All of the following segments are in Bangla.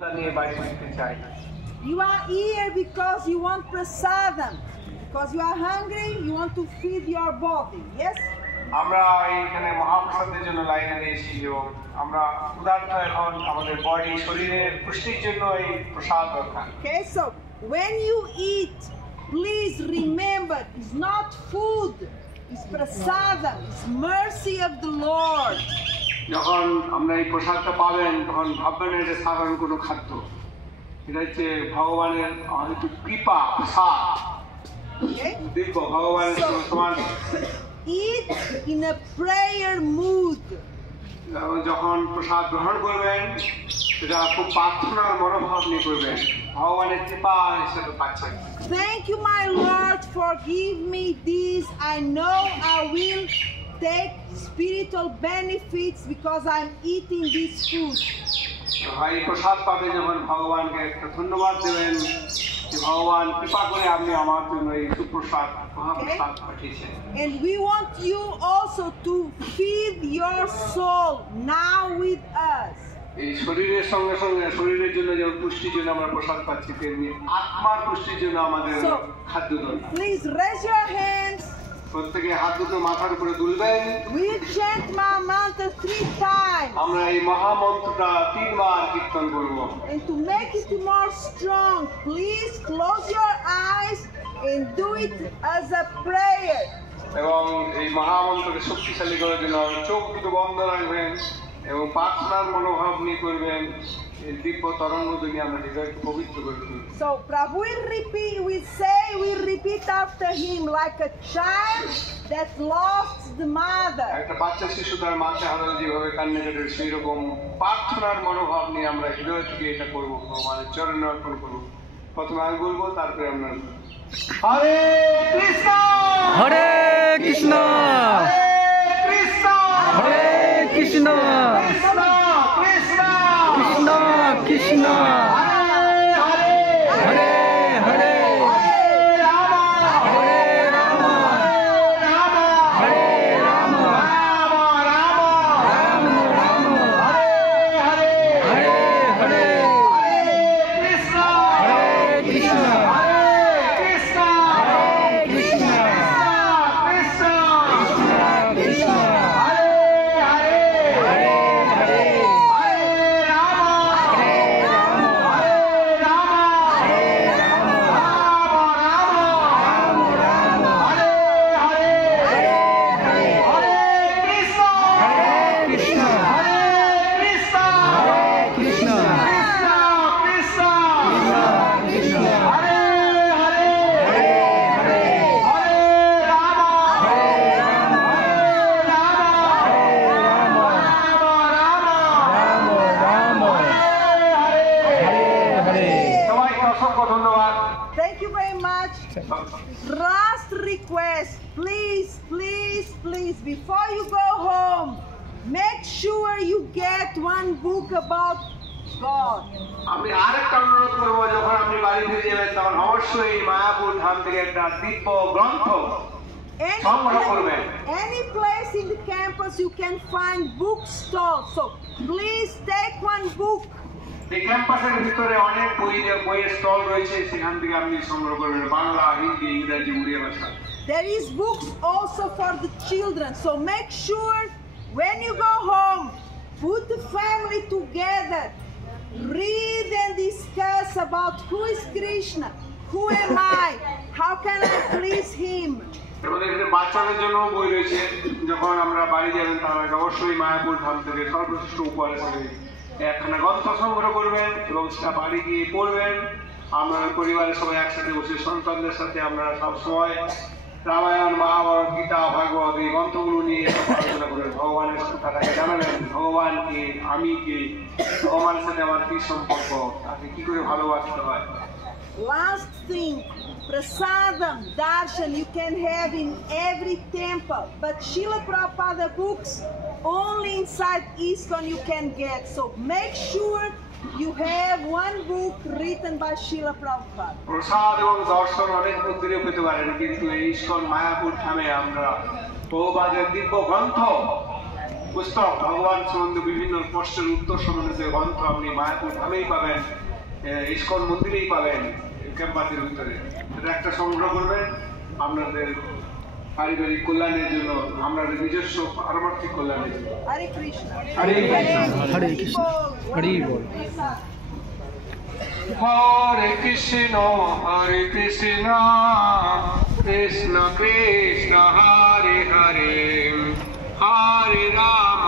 You are here because you want prasadam, because you are hungry, you want to feed your body, yes? আমরা এখানে মহাপ্রসাদের জন্য লাইনে দিয়েছি এবং আমরা ক্ষুধার্ত এখন আমাদের বডি শরীরের পুষ্টির জন্য এই প্রসাদ দরকার। Okay, so when you eat, please remember it's not food, it's prasadam, it's mercy of the Lord. যখন আমরা এই প্রসাদটা পাবেন তখন ভাববেন এটা সাধারণ কোনো খাদ্য, এটা হচ্ছে ভগবানের একটু কৃপা প্রসাদ। দেখো ভগবানের সমান eat in a prayer mood. যখন প্রসাদ গ্রহণ করবেন সেটা খুব প্রার্থনার মনোভাব নিয়ে করবেন, ভগবানের কৃপা হিসেবে পাচ্ছেন। Thank you, my Lord, for give me this. I know I will take spiritual benefits because I'm eating this food. ভাই প্রসাদ পাবে যখন ভগবানকে একটা ধন্যবাদ দেবেন যে ভগবান কৃপা করে আপনি আমার জন্য এই সুপ্রসাদ মহাপ্রসাদ পাঠিয়েছেন। And we want you also to feed your soul now with us. এই শরীরের সঙ্গে সঙ্গে শরীরের জন্য যে পুষ্টির জন্য আমরা প্রসাদ পাচ্ছি তেমনি আত্মার পুষ্টির জন্য আমাদের খাদ্য দরকার। Please raise your hands. প্রত্যেকে হাত দুটো মাথার উপরে তুলবেন। We chant Mahamantra 3 times. আমরা এই মহামন্ত্রটা 3 বার কীর্তন করব। And to make it more strong, please close your eyes and do it as a prayer. এবং এই মহামন্ত্রকে শক্তিশালী করার জন্য চোখ দুটো বন্ধ রাখবেন এবং প্রার্থনার মনোভাব নিয়ে করবেন। এই দিব্য তরঙ্গ দুনিয়া আমরা হৃদয়কে পবিত্র করে তুলব। So Prabhu will repeat after him like a child that lost the mother. একটা বাচ্চা শিশু তার মাকে হারালে যেভাবে কান্না করে সেই রকম প্রার্থনার মনোভাব নিয়ে আমরা হৃদয় থেকে এটা করব, ভগবানের চরণে অর্পণ করব। প্রথমে আমি বলবো, তারপরে আমরা হরে কৃষ্ণ হরে কৃষ্ণ হরে কৃষ্ণ হরে কৃষ্ণ কৃষ্ণ কৃষ্ণ কৃষ্ণ হরে হরে রাম হরে রাম হরে রাম রাম রাম রাম হরে হরে হরে কৃষ্ণ হরে কৃষ্ণ কৃষ্ণ কৃষ্ণ কৃষ্ণ কৃষ্ণ হরে হরে হরে হরে হরে রাম হরে রাম হরে রাম হরে রাম রাম রাম রাম রাম হরে হরে হরে হরে হরে কৃষ্ণ হরে কৃষ্ণ হরে কৃষ্ণ হরে কৃষ্ণ কৃষ্ণ কৃষ্ণ কৃষ্ণ হরে হরে হরে হরে হরে রাম হরে রাম হরে রাম হরে রাম রাম রাম রাম রাম হরে হরে হরে সবাইকে অসংখ্য ধন্যবাদ। Thank you very much. Last request, please, before you go home, make sure you get one book about God. আমি আরেকটা অনুরোধ করবো, যখন আপনি বাড়ি ফিরে যাবেন তখন অবশ্যই মায়াপুর ধাম থেকে একটা দিব্য গ্রন্থ সংগ্রহ করবেন। Any place in the campus you can find bookstores, so please take one book. এই ক্যাম্পাসের ভিতরে অনেক বইয়ের স্টল রয়েছে, সেখান থেকে আপনি সংগ্রহ করবেন বাংলা, হিন্দি, ইংরেজি, উড়িয়া ভাষা। There is books also for the children, so make sure when you go home, put the family together, read and discuss about who is Krishna, who am I, how can I please him. আমাদের এখানে বাচ্চাদের জন্য বই রয়েছে, যখন আমরা বাড়ি যাবেন তার আগে অবশ্যই মায়াপুর ধাম থেকে সর্বশ্রেষ্ঠ উপহার হিসেবে একখানা গ্রন্থ সংগ্রহ করবেন এবং সেটা বাড়ি গিয়ে পড়বেন। আমরা পরিবারের সবাই একসাথে বসে সন্তানদের সাথে আমরা সবসময় রামায়ণ, মহাভারত, গীতা, ভাগবত এই গ্রন্থগুলো নিয়ে আলোচনা করবেন। ভগবানের কথাটাকে জানাবেন, ভগবান কে, আমি কে, ভগবানের সাথে আমার কি সম্পর্ক, তাকে কি করে ভালোবাসতে হয়। Last thing, prasadam, darshan you can have in every temple, but Srila Prabhupada books only inside ISKCON you can get. So make sure you have one book written by Srila Prabhupada. প্রসাদ এবং দর্শন অনেক মন্দিরে পেতে পারেন, কিন্তু এই ইস্কন মায়াপুর ধামে আমরা প্রভুপাদের দিব্য গ্রন্থ পুস্তক ভগবান সম্বন্ধে বিভিন্ন প্রশ্নের উত্তর সম্বন্ধে গ্রন্থ আপনি মায়াপুর ধামেই পাবেন, ইস্কন মন্দিরেই পাবেন, ক্যাম্পাসের ভিতরে। এটা একটা সংগ্রহ করবেন আপনাদের পারিবারিক কল্যাণের জন্য, আপনাদের নিজস্ব পারমার্থিক কল্যাণের জন্য। Hare Krishna. হরে হরে কৃষ্ণ, হরি বল। হরে কৃষ্ণ হরে কৃষ্ণ কৃষ্ণ কৃষ্ণ হরে হরে, হরে রাম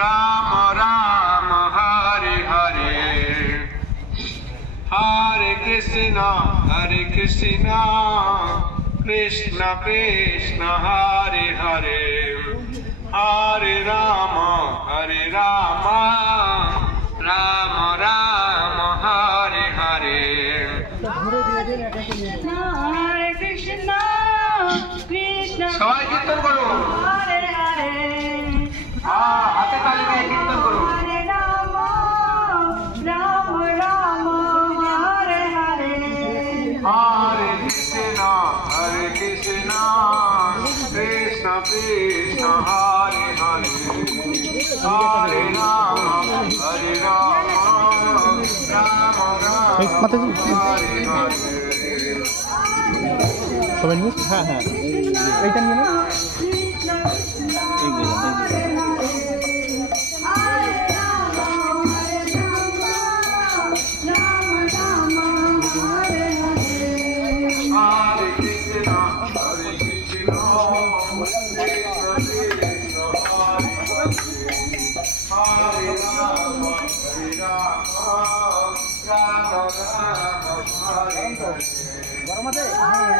রাম রাম হরে হরে, হরে কৃষ্ণ কৃষ্ণ কৃষ্ণ হরে হরে, হরে Ram Ram Ram Hare Hare. Hare Krishna, Krishna সবাই কীর্তন করুন, Hare Hare, হাতে তালি দিয়ে কীর্তন করুন। Hare Rama, Rama Rama, Hare Hare, হরে কৃষ্ণ কৃষ্ণ কৃষ্ণ হরে হরে, হরে রাম রাম মাতাজি হরে হরে। সবাই নিয়ে, হ্যাঁ হ্যাঁ এইটা নিয়ে না, Hare Krishna, Hare Krishna, Krishna Krishna, Hare Rama, Rama Rama, Hare Hare.